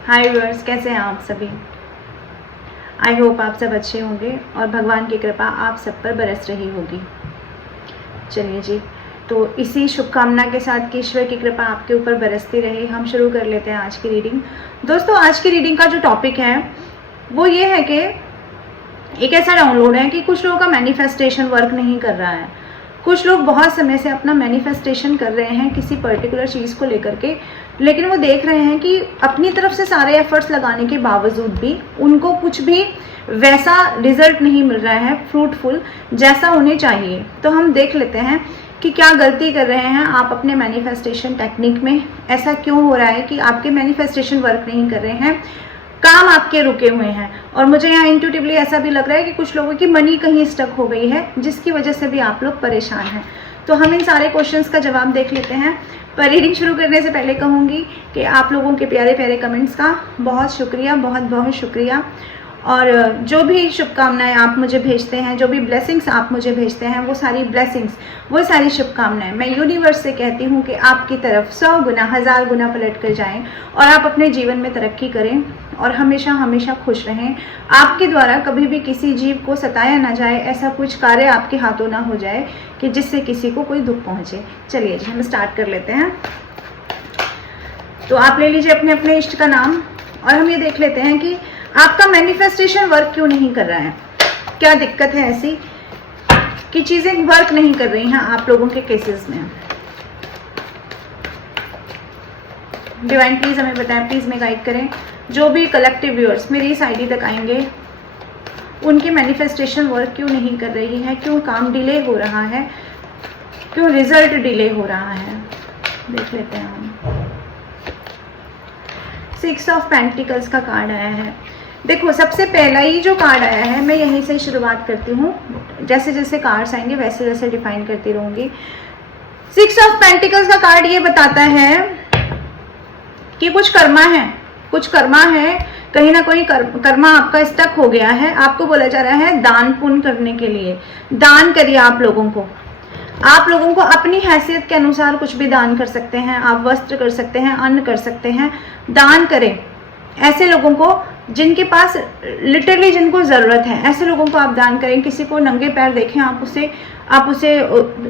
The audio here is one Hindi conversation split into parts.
हाय व्यूअर्स, कैसे हैं आप सभी। आई होप आप सब अच्छे होंगे और भगवान की कृपा आप सब पर बरस रही होगी। चलिए जी, तो इसी शुभकामना के साथ कि ईश्वर की कृपा आपके ऊपर बरसती रहे, हम शुरू कर लेते हैं आज की रीडिंग। दोस्तों, आज की रीडिंग का जो टॉपिक है वो ये है कि एक ऐसा डाउनलोड है कि कुछ लोगों का मैनिफेस्टेशन वर्क नहीं कर रहा है। कुछ लोग बहुत समय से अपना मैनिफेस्टेशन कर रहे हैं किसी पर्टिकुलर चीज़ को लेकर के, लेकिन वो देख रहे हैं कि अपनी तरफ से सारे एफर्ट्स लगाने के बावजूद भी उनको कुछ भी वैसा रिजल्ट नहीं मिल रहा है फ्रूटफुल जैसा उन्हें चाहिए। तो हम देख लेते हैं कि क्या गलती कर रहे हैं आप अपने मैनिफेस्टेशन टेक्निक में। ऐसा क्यों हो रहा है कि आपके मैनिफेस्टेशन वर्क नहीं कर रहे हैं, काम आपके रुके हुए हैं। और मुझे यहाँ इंट्यूटिवली ऐसा भी लग रहा है कि कुछ लोगों की मनी कहीं स्टक हो गई है, जिसकी वजह से भी आप लोग परेशान हैं। तो हम इन सारे क्वेश्चंस का जवाब देख लेते हैं। पर रीडिंग शुरू करने से पहले कहूँगी कि आप लोगों के प्यारे प्यारे कमेंट्स का बहुत शुक्रिया, बहुत बहुत शुक्रिया। और जो भी शुभकामनाएं आप मुझे भेजते हैं, जो भी ब्लेसिंग्स आप मुझे भेजते हैं, वो सारी ब्लेसिंग्स, वो सारी शुभकामनाएं मैं यूनिवर्स से कहती हूँ कि आपकी तरफ 100 गुना 1000 गुना पलट कर जाएं और आप अपने जीवन में तरक्की करें और हमेशा हमेशा खुश रहें। आपके द्वारा कभी भी किसी जीव को सताया ना जाए, ऐसा कुछ कार्य आपके हाथों ना हो जाए कि जिससे किसी को कोई दुख पहुँचे। चलिए जी, हम स्टार्ट कर लेते हैं। तो आप ले लीजिए अपने अपने इष्ट का नाम और हम ये देख लेते हैं कि आपका मैनिफेस्टेशन वर्क क्यों नहीं कर रहा है। क्या दिक्कत है ऐसी कि चीजें वर्क नहीं कर रही हैं आप लोगों के केसेस में। डिवाइन प्लीज हमें बताएं, प्लीज में गाइड करें। जो भी कलेक्टिव व्यूअर्स मेरी इस आईडी तक आएंगे, उनके मैनिफेस्टेशन वर्क क्यों नहीं कर रही है, क्यों काम डिले हो रहा है, क्यों रिजल्ट डिले हो रहा है, देख लेते हैं हम। 6 ऑफ पेंटिकल्स का कार्ड आया है। देखो, सबसे पहला ही जो कार्ड आया है, मैं यहीं से शुरुआत करती हूँ, जैसे जैसे कार्ड्स आएंगे वैसे वैसे डिफाइन करती रहूंगी। 6 ऑफ पेंटिकल्स का कार्ड ये बताता है कि कुछ कर्मा है, कुछ कर्मा है, कहीं ना कहीं कर्मा आपका स्टक हो गया है। आपको बोला जा रहा है दान पुण्य करने के लिए। दान करिए आप लोगों को अपनी हैसियत के अनुसार कुछ भी दान कर सकते हैं। आप वस्त्र कर सकते हैं, अन्न कर सकते हैं, दान करें। ऐसे लोगों को जिनके पास लिटरली जिनको ज़रूरत है, ऐसे लोगों को आप दान करें। किसी को नंगे पैर देखें, आप उसे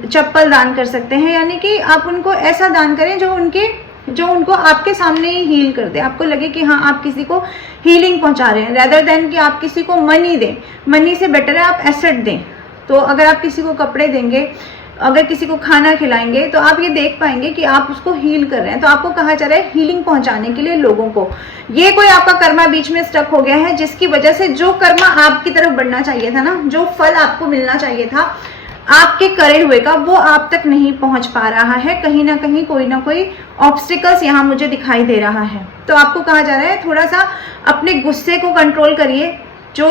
चप्पल दान कर सकते हैं, यानी कि आप उनको ऐसा दान करें जो उनको आपके सामने ही हील कर दे। आपको लगे कि हाँ, आप किसी को हीलिंग पहुंचा रहे हैं, रेदर देन कि आप किसी को मनी दें। मनी से बेटर है आप एसेट दें। तो अगर आप किसी को कपड़े देंगे, अगर किसी को खाना खिलाएंगे, तो आप ये देख पाएंगे कि आप उसको हील कर रहे हैं। तो आपको कहा जा रहा है हीलिंग पहुंचाने के लिए लोगों को। ये कोई आपका कर्मा बीच में स्टक हो गया है, जिसकी वजह से जो कर्मा आपकी तरफ बढ़ना चाहिए था ना, जो फल आपको मिलना चाहिए था आपके करे हुए का, वो आप तक नहीं पहुंच पा रहा है। कहीं ना कहीं कोई ना कोई ऑब्स्टिकल्स यहाँ मुझे दिखाई दे रहा है। तो आपको कहा जा रहा है थोड़ा सा अपने गुस्से को कंट्रोल करिए। जो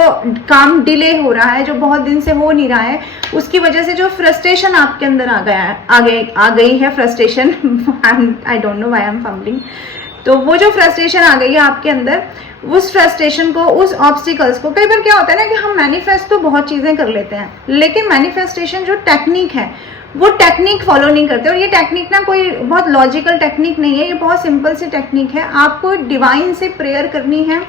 काम डिले हो रहा है, जो बहुत दिन से हो नहीं रहा है, उसकी वजह से जो फ्रस्ट्रेशन आपके अंदर आ गई है frustration, I don't know why I am fumbling. तो वो जो फ्रस्ट्रेशन आ गई है आपके अंदर, उस फ्रस्ट्रेशन को, उस ऑब्स्टिकल्स को, कई बार क्या होता है ना कि हम मैनिफेस्ट तो बहुत चीजें कर लेते हैं, लेकिन मैनिफेस्टेशन जो टेक्निक है वो टेक्निक फॉलो नहीं करते। और ये टेक्निक ना कोई बहुत लॉजिकल टेक्निक नहीं है, ये बहुत सिंपल सी टेक्निक है। आपको डिवाइन से प्रेयर करनी है।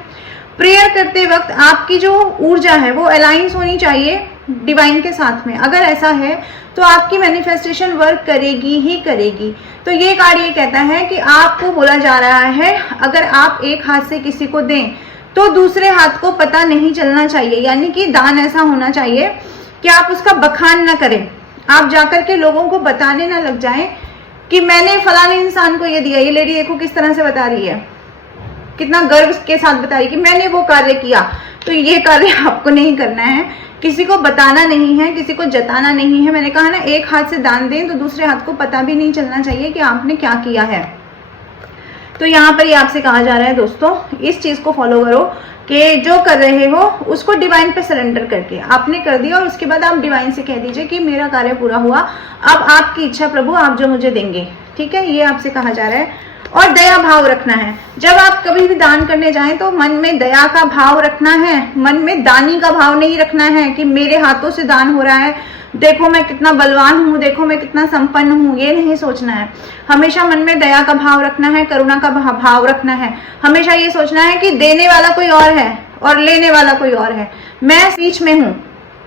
प्रेयर करते वक्त आपकी जो ऊर्जा है वो अलाइंस होनी चाहिए डिवाइन के साथ में। अगर ऐसा है तो आपकी मैनिफेस्टेशन वर्क करेगी ही करेगी। तो ये कार्ड ये कहता है कि आपको बोला जा रहा है अगर आप एक हाथ से किसी को दें तो दूसरे हाथ को पता नहीं चलना चाहिए। यानी कि दान ऐसा होना चाहिए कि आप उसका बखान ना करें, आप जाकर के लोगों को बताने ना लग जाएं कि मैंने फलाने इंसान को ये दिया। ये लेडी देखो किस तरह से बता रही है, कितना गर्व के साथ बता रही कि मैंने वो कार्य किया। तो ये कार्य आपको नहीं करना है, किसी को बताना नहीं है, किसी को जताना नहीं है। मैंने कहा ना, एक हाथ से दान दें तो दूसरे हाथ को पता भी नहीं चलना चाहिए कि आपने क्या किया है। तो यहाँ पर ये आपसे कहा जा रहा है दोस्तों, इस चीज को फॉलो करो कि जो कर रहे हो उसको डिवाइन पे सरेंडर करके आपने कर दिया, और उसके बाद आप डिवाइन से कह दीजिए कि मेरा कार्य पूरा हुआ, अब आपकी इच्छा प्रभु, आप जो मुझे देंगे। ठीक है, ये आपसे कहा जा रहा है। और दया भाव रखना है। जब आप कभी भी दान करने जाएं तो मन में दया का भाव रखना है, मन में दानी का भाव नहीं रखना है कि मेरे हाथों से दान हो रहा है देखो मैं कितना बलवान हूँ, देखो मैं कितना संपन्न हूँ, ये नहीं सोचना है। हमेशा मन में दया का भाव रखना है, करुणा का भाव रखना है। हमेशा ये सोचना है कि देने वाला कोई और है और लेने वाला कोई और है। मैं बीच में हूँ,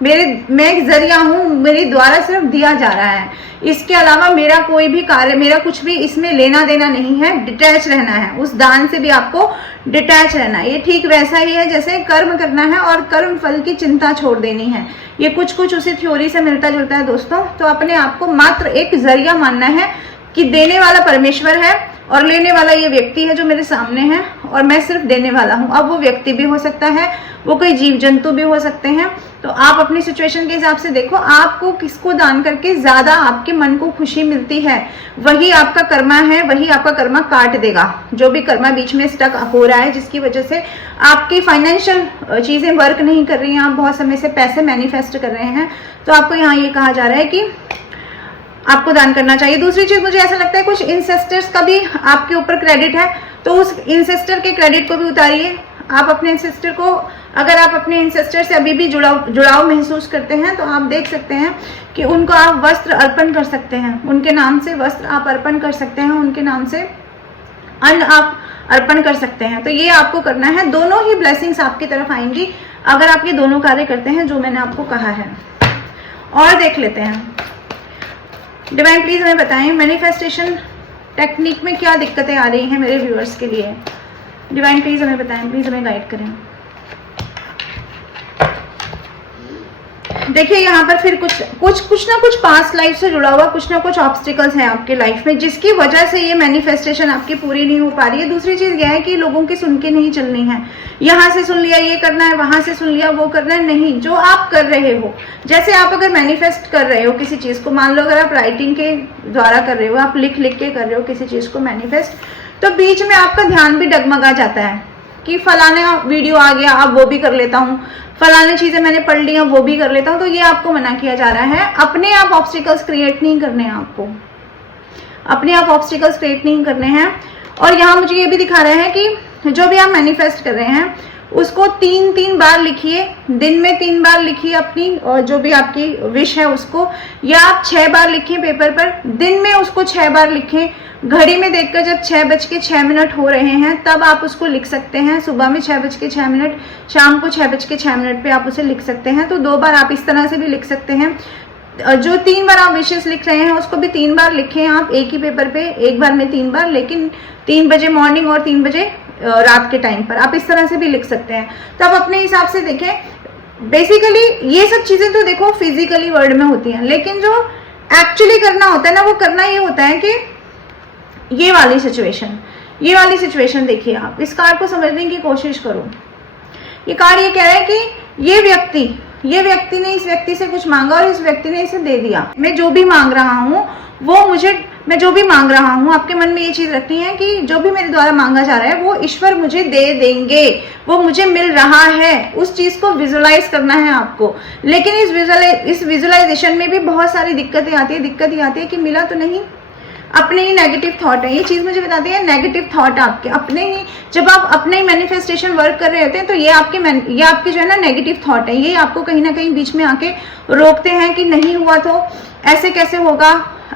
मैं एक जरिया हूँ, मेरे द्वारा सिर्फ दिया जा रहा है। इसके अलावा मेरा कोई भी कार्य, मेरा कुछ भी इसमें लेना देना नहीं है। डिटैच रहना है, उस दान से भी आपको डिटैच रहना है। ये ठीक वैसा ही है जैसे कर्म करना है और कर्म फल की चिंता छोड़ देनी है। ये कुछ कुछ उसी थ्योरी से मिलता जुलता है दोस्तों। तो अपने आप को मात्र एक जरिया मानना है कि देने वाला परमेश्वर है और लेने वाला ये व्यक्ति है जो मेरे सामने है, और मैं सिर्फ देने वाला हूँ। अब वो व्यक्ति भी हो सकता है, वो कोई जीव जंतु भी हो सकते हैं। तो आप अपनी सिचुएशन के हिसाब से देखो, आपको किसको दान करके ज्यादा आपके मन को खुशी मिलती है, वही आपका कर्मा है, वही आपका कर्मा काट देगा। जो भी कर्मा बीच में स्टक हो रहा है, जिसकी वजह से आपकी फाइनेंशियल चीजें वर्क नहीं कर रही हैं, आप बहुत समय से पैसे मैनिफेस्ट कर रहे हैं, तो आपको यहाँ ये कहा जा रहा है कि आपको दान करना चाहिए। दूसरी चीज, मुझे ऐसा लगता है कुछ इंसेस्टर्स का भी आपके ऊपर क्रेडिट है, तो उस इंसेस्टर के क्रेडिट को भी उतारिए। आप अपने इंसेस्टर को, अगर आप अपने इंसेस्टर से अभी भी जुड़ाव महसूस करते हैं, तो आप देख सकते हैं कि उनको आप वस्त्र अर्पण कर सकते हैं, उनके नाम से वस्त्र आप अर्पण कर सकते हैं, उनके नाम से अन्न आप अर्पण कर सकते हैं। तो ये आपको करना है। दोनों ही ब्लेसिंग्स आपकी तरफ आएंगी अगर आप ये दोनों कार्य करते हैं जो मैंने आपको कहा है। और देख लेते हैं, डिवाइन प्लीज हमें बताएं मैनिफेस्टेशन टेक्निक में क्या दिक्कतें आ रही हैं मेरे व्यूअर्स के लिए। डिवाइन प्लीज हमें बताएं, प्लीज हमें गाइड करें। देखिए यहाँ पर फिर कुछ ना कुछ पास्ट लाइफ से जुड़ा हुआ कुछ ना कुछ ऑब्स्टिकल्स हैं आपके लाइफ में, जिसकी वजह से ये मैनिफेस्टेशन आपकी पूरी नहीं हो पा रही है। दूसरी चीज यह है कि लोगों की सुन के नहीं चलनी है। यहाँ से सुन लिया ये करना है, वहां से सुन लिया वो करना है, नहीं। जो आप कर रहे हो, जैसे आप अगर मैनिफेस्ट कर रहे हो किसी चीज को, मान लो अगर आप राइटिंग के द्वारा कर रहे हो, आप लिख के कर रहे हो किसी चीज को मैनिफेस्ट, तो बीच में आपका ध्यान भी डगमगा जाता है कि फलाना वीडियो आ गया, अब वो भी कर लेता हूँ, फलाने चीजें मैंने पढ़ ली, अब वो भी कर लेता हूँ। तो ये आपको मना किया जा रहा है। अपने आप ऑब्स्टिकल्स क्रिएट नहीं करने हैं, आपको अपने आप ऑब्स्टिकल्स क्रिएट नहीं करने हैं। और यहाँ मुझे ये भी दिखा रहे हैं कि जो भी आप मैनिफेस्ट कर रहे हैं उसको 3-3 बार लिखिए, दिन में 3 बार लिखिए अपनी, और जो भी आपकी विश है उसको, या आप 6 बार लिखें पेपर पर, दिन में उसको 6 बार लिखें। घड़ी में देखकर जब 6:06 हो रहे हैं तब आप उसको लिख सकते हैं। सुबह में 6:06, शाम को 6:06 पे आप उसे लिख सकते हैं। तो 2 बार आप इस तरह से भी लिख सकते हैं। जो 3 बार आप विशेष लिख रहे हैं उसको भी 3 बार लिखें आप एक ही पेपर पे, एक बार में 3 बार, लेकिन 3 बजे मॉर्निंग और 3 बजे रात के टाइम पर आप इस तरह से भी लिख सकते हैं। तो आप अपने हिसाब से देखें। बेसिकली ये सब चीजें तो देखो फिजिकली वर्ड में होती हैं, लेकिन जो एक्चुअली करना होता है ना, वो करना ये होता है कि ये वाली सिचुएशन देखिए, आप इस कार्ड को समझने की कोशिश करो। ये कार्ड ये कह रहा है कि ये व्यक्ति ने इस व्यक्ति से कुछ मांगा और इस व्यक्ति ने इसे दे दिया। मैं जो भी मांग रहा हूँ मैं जो भी मांग रहा हूँ, आपके मन में ये चीज रखनी है कि जो भी मेरे द्वारा मांगा जा रहा है वो ईश्वर मुझे दे देंगे, वो मुझे मिल रहा है। उस चीज को विजुअलाइज करना है आपको। लेकिन इस विजुअलाइजेशन में भी बहुत सारी दिक्कतें आती है। दिक्कत ये आती है कि मिला तो नहीं, अपने ही नेगेटिव थॉट है। ये चीज मुझे बताती है, नेगेटिव थॉट आपके अपने ही, जब आप अपने ही मैनिफेस्टेशन वर्क कर रहे होते हैं तो ये आपके जो है ना नेगेटिव थॉट है, ये आपको कहीं ना कहीं बीच में आके रोकते हैं कि नहीं हुआ तो ऐसे कैसे होगा,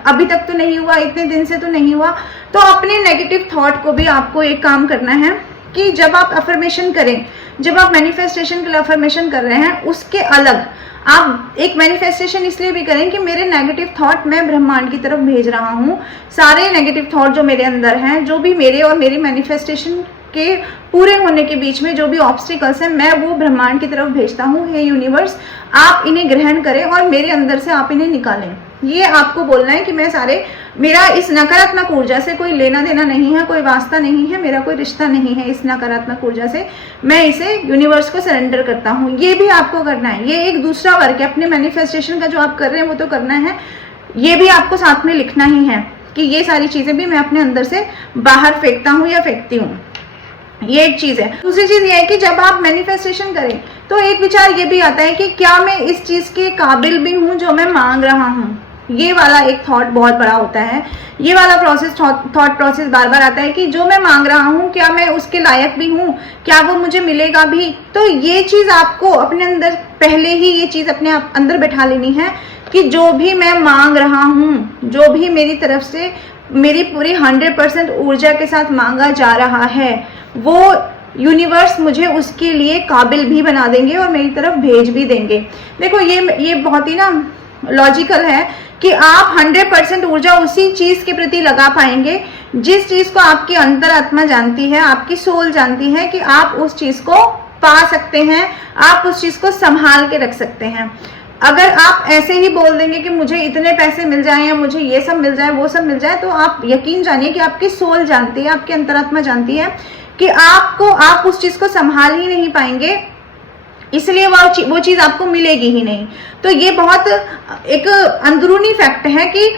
अभी तक तो नहीं हुआ, इतने दिन से तो नहीं हुआ। तो अपने नेगेटिव थॉट को भी आपको एक काम करना है कि जब आप अफर्मेशन करें, जब आप मैनिफेस्टेशन के लिए अफर्मेशन कर रहे हैं, उसके अलग आप एक मैनिफेस्टेशन इसलिए भी करें कि मेरे नेगेटिव थॉट मैं ब्रह्मांड की तरफ भेज रहा हूँ। सारे नेगेटिव थॉट जो मेरे अंदर हैं, जो भी मेरे और मेरी मैनिफेस्टेशन के पूरे होने के बीच में जो भी ऑब्स्टिकल्स हैं, मैं वो ब्रह्मांड की तरफ भेजता हूँ। हे यूनिवर्स, आप इन्हें ग्रहण करें और मेरे अंदर से आप इन्हें निकालें। ये आपको बोलना है कि मेरा इस नकारात्मक ऊर्जा से कोई लेना देना नहीं है, कोई वास्ता नहीं है, मेरा कोई रिश्ता नहीं है इस नकारात्मक ऊर्जा से, मैं इसे यूनिवर्स को सरेंडर करता हूँ। ये भी आपको करना है। ये एक दूसरा वर्क है। अपने मैनिफेस्टेशन का जो आप कर रहे हैं वो तो करना है, ये भी आपको साथ में लिखना ही है कि ये सारी चीजें भी मैं अपने अंदर से बाहर फेंकता हूँ या फेंकती हूँ। ये एक चीज है। दूसरी चीज ये है कि जब आप मैनिफेस्टेशन करें तो एक विचार ये भी आता है कि क्या मैं इस चीज के काबिल भी हूँ जो मैं मांग रहा हूँ। ये वाला एक थॉट बहुत बड़ा होता है। ये वाला थॉट प्रोसेस बार बार आता है कि जो मैं मांग रहा हूँ क्या मैं उसके लायक भी हूँ, क्या वो मुझे मिलेगा भी। तो ये चीज आपको अपने अंदर पहले ही ये चीज अपने अंदर बैठा लेनी है कि जो भी मैं मांग रहा हूँ, जो भी मेरी तरफ से मेरी पूरी 100% ऊर्जा के साथ मांगा जा रहा है, वो यूनिवर्स मुझे उसके लिए काबिल भी बना देंगे और मेरी तरफ भेज भी देंगे। देखो ये बहुत ही ना लॉजिकल है कि आप 100% ऊर्जा उसी चीज के प्रति लगा पाएंगे जिस चीज को आपकी अंतरात्मा जानती है, आपकी सोल जानती है कि आप उस चीज को पा सकते हैं, आप उस चीज को संभाल के रख सकते हैं। अगर आप ऐसे ही बोल देंगे कि मुझे इतने पैसे मिल जाएं या मुझे ये सब मिल जाए, वो सब मिल जाए, तो आप यकीन जानिए कि आपकी सोल जानती है, आपकी अंतरात्मा जानती है कि आप उस चीज को संभाल ही नहीं पाएंगे, इसलिए वो चीज आपको मिलेगी ही नहीं। तो ये बहुत एक अंदरूनी फैक्ट है कि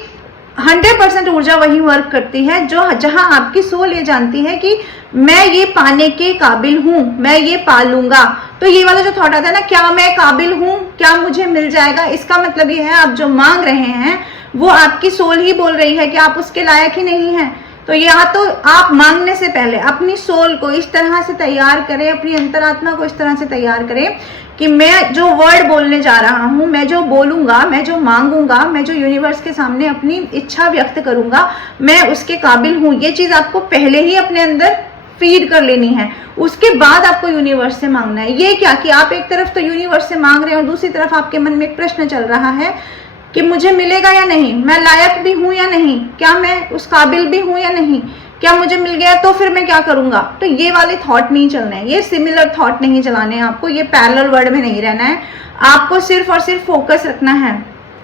100% ऊर्जा वही वर्क करती है जहां आपकी सोल ये जानती है कि मैं ये पाने के काबिल हूं, मैं ये पा लूंगा। तो ये वाला जो थॉट आता है ना, क्या मैं काबिल हूं, क्या मुझे मिल जाएगा, इसका मतलब ये है आप जो मांग रहे हैं वो आपकी सोल ही बोल रही है कि आप उसके लायक ही नहीं हैं। तो या तो आप मांगने से पहले अपनी सोल को इस तरह से तैयार करें, अपनी अंतरात्मा को इस तरह से तैयार करें कि मैं जो वर्ड बोलने जा रहा हूं, मैं जो बोलूंगा, मैं जो मांगूंगा, मैं जो यूनिवर्स के सामने अपनी इच्छा व्यक्त करूंगा, मैं उसके काबिल हूं। ये चीज आपको पहले ही अपने अंदर फीड कर लेनी है, उसके बाद आपको यूनिवर्स से मांगना है। ये क्या कि आप एक तरफ तो यूनिवर्स से मांग रहे हैं और दूसरी तरफ आपके मन में एक प्रश्न चल रहा है कि मुझे मिलेगा या नहीं, मैं लायक भी हूं या नहीं, क्या मैं उस काबिल भी हूं या नहीं, क्या मुझे मिल गया तो फिर मैं क्या करूंगा। तो ये वाले थॉट नहीं चलने हैं, ये सिमिलर थॉट नहीं चलाने हैं आपको, ये पैरेलल वर्ड में नहीं रहना है। आपको सिर्फ और सिर्फ फोकस रखना है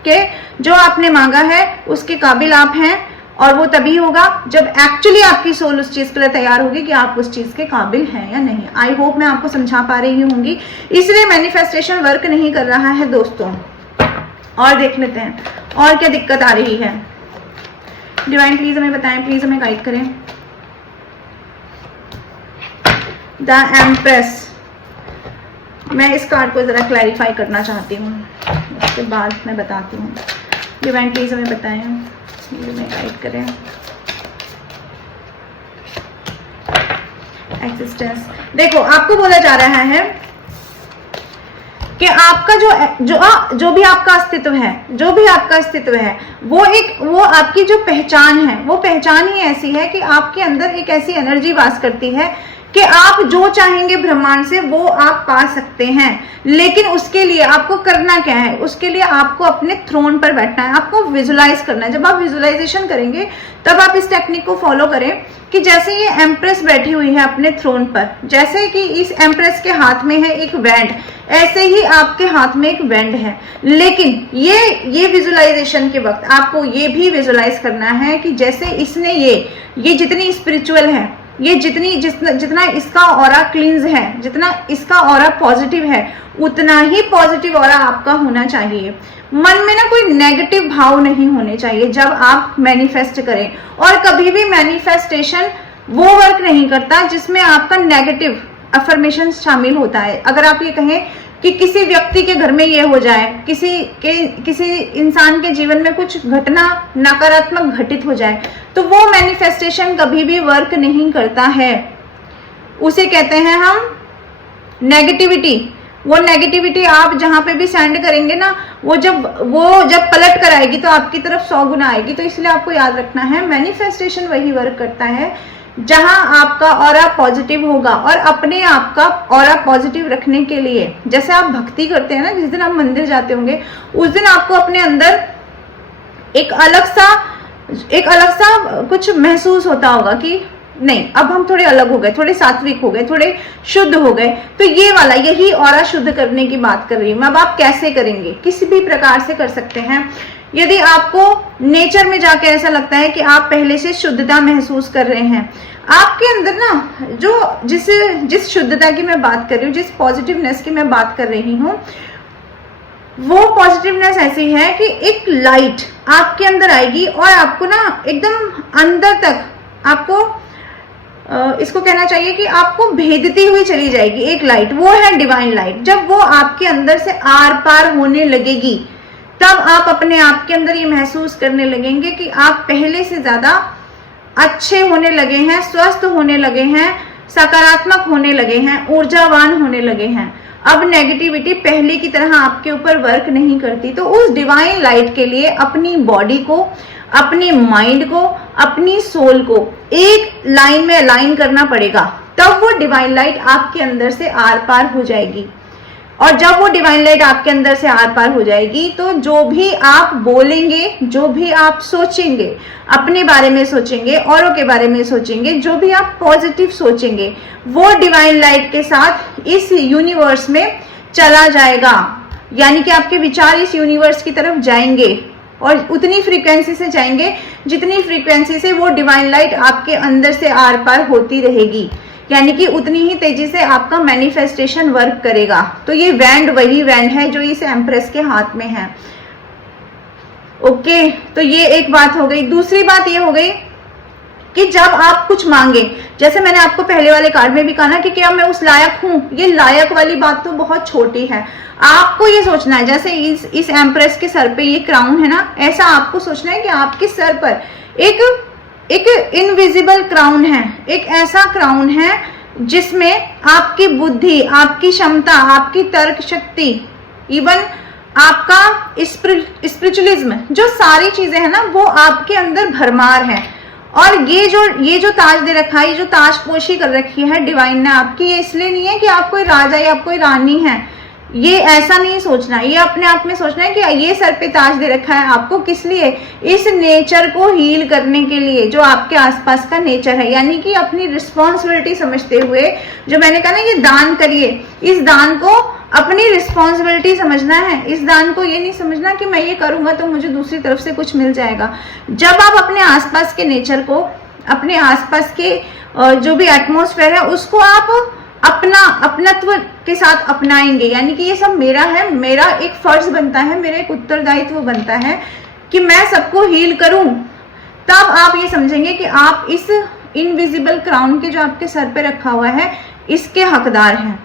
कि जो आपने मांगा है उसके काबिल आप हैं, और वो तभी होगा जब एक्चुअली आपकी सोल उस चीज के लिए तैयार होगी कि आप उस चीज के काबिल हैं या नहीं। आई होप मैं आपको समझा पा रही होंगी। इसलिए मैनिफेस्टेशन वर्क नहीं कर रहा है दोस्तों। और देख लेते हैं और क्या दिक्कत आ रही है। डिवाइन प्लीज हमें बताएं, प्लीज हमें गाइड करें। द एम्प्रेस, मैं इस कार्ड को जरा क्लैरिफाई करना चाहती हूँ, उसके बाद मैं बताती हूँ। डिवाइन प्लीज हमें बताएं, हमें गाइड करें। एक्सिस्टेंस, देखो आपको बोला जा रहा है कि आपका जो भी आपका अस्तित्व है, जो भी आपका अस्तित्व है, वो आपकी जो पहचान है, वो पहचान ही ऐसी है कि आपके अंदर एक ऐसी एनर्जी वास करती है कि आप जो चाहेंगे ब्रह्मांड से वो आप पा सकते हैं। लेकिन उसके लिए आपको करना क्या है, उसके लिए आपको अपने थ्रोन पर बैठना है, आपको विजुलाइज करना है। जब आप विजुलाइजेशन करेंगे तब आप इस टेक्निक को फॉलो करें कि जैसे ये एम्प्रेस बैठी हुई है अपने थ्रोन पर, जैसे कि इस एम्प्रेस के हाथ में है एक बैंड, ऐसे ही आपके हाथ में एक बैंड है। लेकिन ये विजुलाइजेशन के वक्त आपको ये भी विजुलाइज करना है कि जैसे इसने ये जितनी स्पिरिचुअल है, ये जितना इसका ऑरा क्लींस है, जितना इसका ऑरा पॉजिटिव है, उतना ही पॉजिटिव ऑरा आपका होना चाहिए। मन में ना कोई नेगेटिव भाव नहीं होने चाहिए जब आप मैनिफेस्ट करें। और कभी भी मैनिफेस्टेशन वो वर्क नहीं करता जिसमें आपका नेगेटिव अफर्मेशन शामिल होता है। अगर आप ये कहें कि किसी व्यक्ति के घर में ये हो जाए, किसी इंसान के जीवन में कुछ घटना नकारात्मक घटित हो जाए, तो वो मैनिफेस्टेशन कभी भी वर्क नहीं करता है। उसे कहते हैं हम नेगेटिविटी। वो नेगेटिविटी आप जहां पे भी सेंड करेंगे ना, वो जब पलट कर आएगी तो आपकी तरफ 100 गुना आएगी। तो इसलिए आपको याद रखना है मैनिफेस्टेशन वही वर्क करता है जहां आपका ऑरा पॉजिटिव होगा। और अपने आप का ऑरा पॉजिटिव रखने के लिए, जैसे आप भक्ति करते हैं ना, जिस दिन आप मंदिर जाते होंगे उस दिन आपको अपने अंदर एक अलग सा कुछ महसूस होता होगा कि नहीं, अब हम थोड़े अलग हो गए, थोड़े सात्विक हो गए, थोड़े शुद्ध हो गए। तो ये वाला यही ऑरा शुद्ध करने की बात कर रही हूँ। अब आप कैसे करेंगे, किसी भी प्रकार से कर सकते हैं। यदि आपको नेचर में जाके ऐसा लगता है कि आप पहले से शुद्धता महसूस कर रहे हैं, आपके अंदर ना जिस शुद्धता की मैं बात कर रही हूँ, जिस पॉजिटिवनेस की मैं बात कर रही हूँ, वो पॉजिटिवनेस ऐसी है कि एक लाइट आपके अंदर आएगी और आपको ना एकदम अंदर तक आपको इसको कहना चाहिए कि आपको भेदती हुई चली जाएगी एक लाइट। वो है डिवाइन लाइट। जब वो आपके अंदर से आर पार होने लगेगी तब आप अपने आप के अंदर ये महसूस करने लगेंगे कि आप पहले से ज्यादा अच्छे होने लगे हैं, स्वस्थ होने लगे हैं, सकारात्मक होने लगे हैं, ऊर्जावान होने लगे हैं। अब नेगेटिविटी पहले की तरह आपके ऊपर वर्क नहीं करती। तो उस डिवाइन लाइट के लिए अपनी बॉडी को, अपने माइंड को, अपनी सोल को एक लाइन में अलाइन करना पड़ेगा, तब वो डिवाइन लाइट आपके अंदर से आर पार हो जाएगी। और जब वो डिवाइन लाइट आपके अंदर से आर पार हो जाएगी तो जो भी आप बोलेंगे, जो भी आप सोचेंगे, अपने बारे में सोचेंगे, औरों के बारे में सोचेंगे, जो भी आप पॉजिटिव सोचेंगे, वो डिवाइन लाइट के साथ इस यूनिवर्स में चला जाएगा। यानी कि आपके विचार इस यूनिवर्स की तरफ जाएंगे और उतनी फ्रीक्वेंसी से जाएंगे जितनी फ्रीक्वेंसी से वो डिवाइन लाइट आपके अंदर से आर पार होती रहेगी। यानी कि उतनी ही तेजी से आपका मैनिफेस्टेशन वर्क करेगा। तो ये वैंड वही वैंड है जो इस एम्प्रेस के हाथ में है। ओके, तो ये एक बात हो गई। दूसरी बात ये हो गई कि जब आप कुछ मांगे, जैसे मैंने आपको पहले वाले कार्ड में भी कहा ना कि क्या मैं उस लायक हूं, ये लायक वाली बात तो बहुत छोटी है। आपको ये सोचना है, जैसे इस एम्प्रेस के सर पे ये क्राउन है ना, ऐसा आपको सोचना है कि आपके सर पर एक इनविजिबल क्राउन है, एक ऐसा क्राउन है जिसमें आपकी बुद्धि, आपकी क्षमता, आपकी तर्क शक्ति, इवन आपका स्पिरिचुअलिज्म, जो सारी चीजें हैं ना, वो आपके अंदर भरमार है। और ये जो ताज दे रखा है, ये जो ताजपोशी कर रखी है डिवाइन ने आपकी, ये इसलिए नहीं है कि आप कोई राजा या आप कोई रानी है, ये ऐसा नहीं सोचना। ये अपने आप में सोचना है कि ये सर पे ताज दे रखा है आपको किस लिए, इस नेचर को हील करने के लिए जो आपके आसपास का नेचर है। यानी कि अपनी रिस्पॉन्सिबिलिटी समझते हुए, जो मैंने कहा ना ये दान करिए, इस दान को अपनी रिस्पॉन्सिबिलिटी समझना है। इस दान को ये नहीं समझना कि मैं ये करूंगा तो मुझे दूसरी तरफ से कुछ मिल जाएगा। जब आप अपने आसपास के नेचर को, अपने आसपास के जो भी एटमॉस्फेयर है, उसको आप अपनत्व के साथ अपनाएंगे, यानी कि ये सब मेरा है, मेरा एक फर्ज बनता है, मेरा एक उत्तरदायित्व बनता है कि मैं सबको हील करूं, तब आप ये समझेंगे कि आप इस इनविजिबल क्राउन के जो आपके सर पे रखा हुआ है, इसके हकदार हैं।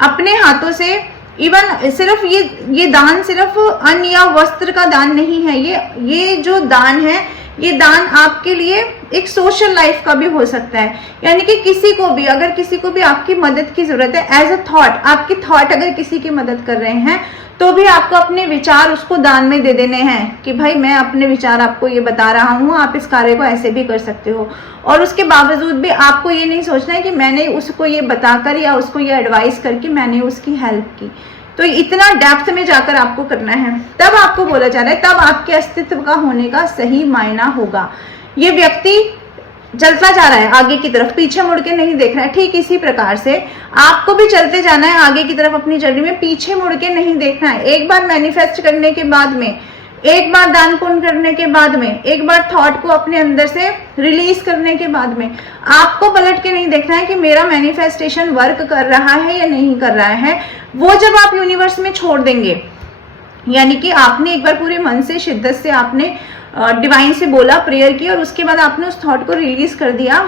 अपने हाथों से, इवन सिर्फ ये दान सिर्फ अन्न या वस्त्र का दान नहीं है, ये जो दान है, ये दान आपके लिए एक सोशल लाइफ का भी हो सकता है। यानी कि किसी को भी, अगर किसी को भी आपकी मदद की जरूरत है, एज अ थॉट, आपकी थॉट अगर किसी की मदद कर रहे हैं, तो भी आपको अपने विचार उसको दान में दे देने हैं कि भाई मैं अपने विचार आपको ये बता रहा हूँ, आप इस कार्य को ऐसे भी कर सकते हो। और उसके बावजूद भी आपको ये नहीं सोचना है कि मैंने उसको ये बताकर या उसको ये एडवाइस करके मैंने उसकी हेल्प की। तो इतना डेप्थ में जाकर आपको करना है, तब आपको बोला जा रहा है, तब आपके अस्तित्व का होने का सही मायना होगा। ये व्यक्ति चलता जा रहा है आगे की तरफ, पीछे मुड़ के नहीं देख रहा है। ठीक इसी प्रकार से आपको भी चलते जाना है आगे की तरफ अपनी जर्नी में, पीछे मुड़ के नहीं देखना है। एक बार मैनिफेस्ट करने के बाद में, एक बार दान पुण्य करने के बाद में, एक बार थॉट को अपने अंदर से रिलीज करने के बाद में, आपको पलट के नहीं देखना है कि मेरा मैनिफेस्टेशन वर्क कर रहा है या नहीं कर रहा है। वो जब आप यूनिवर्स में छोड़ देंगे, यानी कि आपने एक बार पूरे मन से, शिद्दत से आपने डिवाइन से बोला, प्रेयर की, और उसके बाद आपने उस थॉट को रिलीज कर दिया,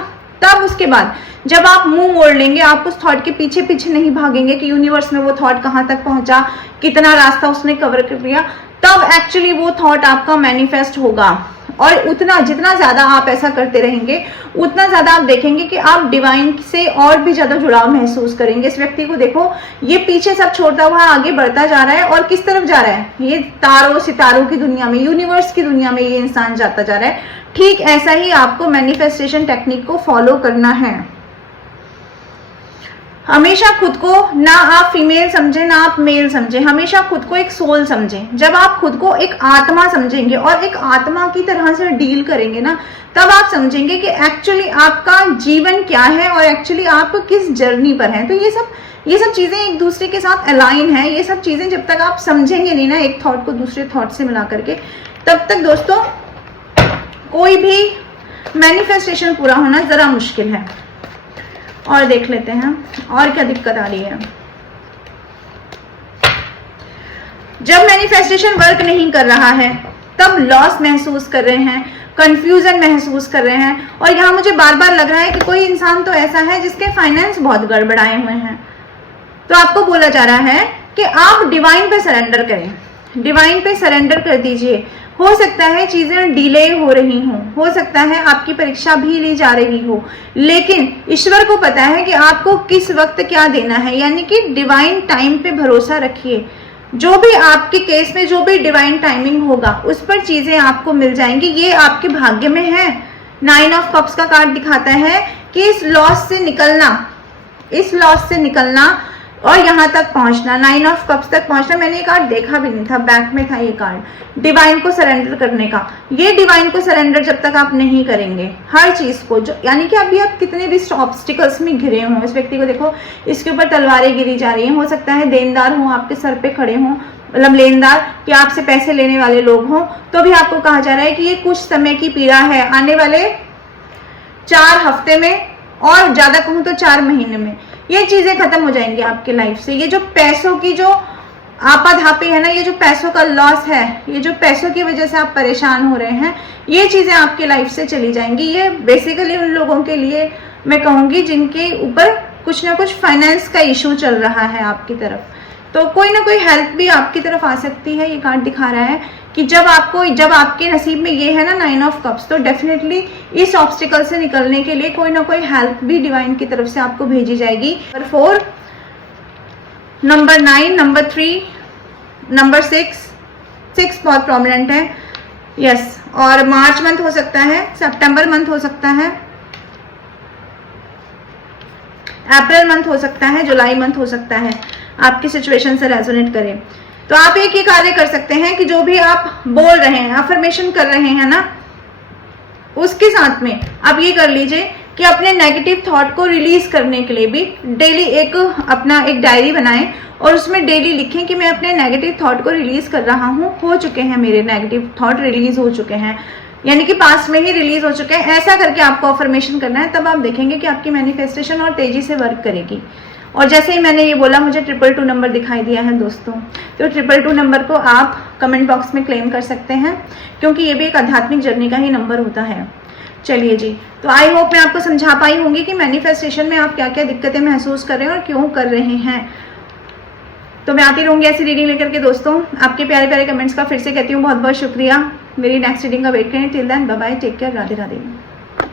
तब उसके बाद जब आप मुंह मोड़ लेंगे, आप उस थॉट के पीछे पीछे नहीं भागेंगे कि यूनिवर्स में वो थॉट कहाँ तक पहुंचा, कितना रास्ता उसने कवर कर लिया, तब एक्चुअली वो थॉट आपका मैनिफेस्ट होगा। और उतना, जितना ज्यादा आप ऐसा करते रहेंगे, उतना ज्यादा आप देखेंगे कि आप डिवाइन से और भी ज्यादा जुड़ाव महसूस करेंगे। इस व्यक्ति को देखो, ये पीछे सब छोड़ता हुआ आगे बढ़ता जा रहा है, और किस तरफ जा रहा है, ये तारों सितारों की दुनिया में, यूनिवर्स की दुनिया में ये इंसान जाता जा रहा है। ठीक ऐसा ही आपको मैनिफेस्टेशन टेक्निक को फॉलो करना है। हमेशा खुद को ना आप फीमेल समझें, ना आप मेल समझें, हमेशा खुद को एक सोल समझें। जब आप खुद को एक आत्मा समझेंगे और एक आत्मा की तरह से डील करेंगे ना, तब आप समझेंगे कि एक्चुअली आपका जीवन क्या है और एक्चुअली आप किस जर्नी पर हैं। तो ये सब चीजें एक दूसरे के साथ अलाइन है। ये सब चीजें जब तक आप समझेंगे नहीं ना, एक थॉट को दूसरे थॉट से मिला करके, तब तक दोस्तों कोई भी मैनिफेस्टेशन पूरा होना जरा मुश्किल है। और देख लेते हैं और क्या दिक्कत आ रही है। जब मैनिफेस्टेशन वर्क नहीं कर रहा है, तब लॉस महसूस कर रहे हैं, कंफ्यूजन महसूस कर रहे हैं, और यहाँ मुझे बार बार लग रहा है कि कोई इंसान तो ऐसा है जिसके फाइनेंस बहुत गड़बड़ाए हुए हैं। तो आपको बोला जा रहा है कि आप डिवाइन पे सरेंडर करें, डिवाइन पे सरेंडर कर दीजिए। हो सकता है चीजें डिले हो रही हों, हो सकता है आपकी परीक्षा भी ली जा रही हो, लेकिन ईश्वर को पता है कि आपको किस वक्त क्या देना है। यानी कि डिवाइन टाइम पे भरोसा रखिए, जो भी आपके केस में जो भी डिवाइन टाइमिंग होगा उस पर चीजें आपको मिल जाएंगी, ये आपके भाग्य में है। 9 ऑफ कप्स का कार्ड दिखाता है कि इस लॉस से निकलना और यहाँ तक पहुंचना, 9 ऑफ कप्स तक पहुंचना। मैंने ये कार्ड देखा भी नहीं था, बैक में था ये कार्ड, डिवाइन को सरेंडर करने का। ये डिवाइन को सरेंडर जब तक आप नहीं करेंगे हर चीज को, जो यानी कि अभी आप कितने भी ऑब्स्टिकल्स में घिरे हों, इस व्यक्ति को देखो इसके ऊपर तलवारें गिरी जा रही हैं। हो सकता है देनदार हो आपके सर पे खड़े हों, मतलब लेनदार कि आपसे पैसे लेने वाले लोग हों, तो भी आपको कहा जा रहा है कि ये कुछ समय की पीड़ा है, आने वाले 4 हफ्ते में और ज्यादा कहूं तो 4 महीने में ये चीजें खत्म हो जाएंगी आपकी लाइफ से। ये जो पैसों की जो आपाधापी है ना, ये जो पैसों का लॉस है, ये जो पैसों की वजह से आप परेशान हो रहे हैं, ये चीजें आपकी लाइफ से चली जाएंगी। ये बेसिकली उन लोगों के लिए मैं कहूंगी जिनके ऊपर कुछ ना कुछ फाइनेंस का इशू चल रहा है आपकी तरफ, तो कोई ना कोई हेल्प भी आपकी तरफ आ सकती है। ये कार्ड दिखा रहा है कि जब आपके नसीब में ये है ना 9 ऑफ कप्स, तो डेफिनेटली इस ऑब्स्टिकल से निकलने के लिए कोई ना कोई हेल्प भी डिवाइन की तरफ से आपको भेजी जाएगी। नंबर 4, नंबर 9, नंबर 3, नंबर 6 बहुत प्रोमिनेंट है। यस, और मार्च मंथ हो सकता है, सितंबर मंथ हो सकता है, अप्रैल मंथ हो सकता है, जुलाई मंथ हो सकता है, आपकी सिचुएशन से रेजोनेट करें। तो आप एक ही कार्य कर सकते हैं कि जो भी आप बोल रहे हैं, अफर्मेशन कर रहे हैं ना, उसके साथ में आप ये कर लीजिए कि अपने नेगेटिव थॉट को रिलीज करने के लिए भी डेली एक डायरी बनाएं और उसमें डेली लिखें कि मैं अपने नेगेटिव थॉट को रिलीज कर रहा हूँ, हो चुके हैं मेरे नेगेटिव थॉट, रिलीज हो चुके हैं, यानी कि पास में ही रिलीज हो चुके हैं। ऐसा करके आपको अफर्मेशन करना है, तब आप देखेंगे कि आपकी मैनिफेस्टेशन और तेजी से वर्क करेगी। और जैसे ही मैंने ये बोला, मुझे 222 नंबर दिखाई दिया है दोस्तों, तो 222 नंबर को आप कमेंट बॉक्स में क्लेम कर सकते हैं, क्योंकि ये भी एक आध्यात्मिक जर्नी का ही नंबर होता है। चलिए जी, तो आई होप मैं आपको समझा पाई होंगी कि मैनिफेस्टेशन में आप क्या क्या दिक्कतें महसूस कर रहे हैं और क्यों कर रहे हैं। तो मैं आती रहूंगी ऐसी रीडिंग लेकर के दोस्तों। आपके प्यारे प्यारे कमेंट्स का फिर से कहती हूँ बहुत बहुत शुक्रिया। मेरी नेक्स्ट रीडिंग का वेट करें। Till then bye bye, take care, Radhe Radhe.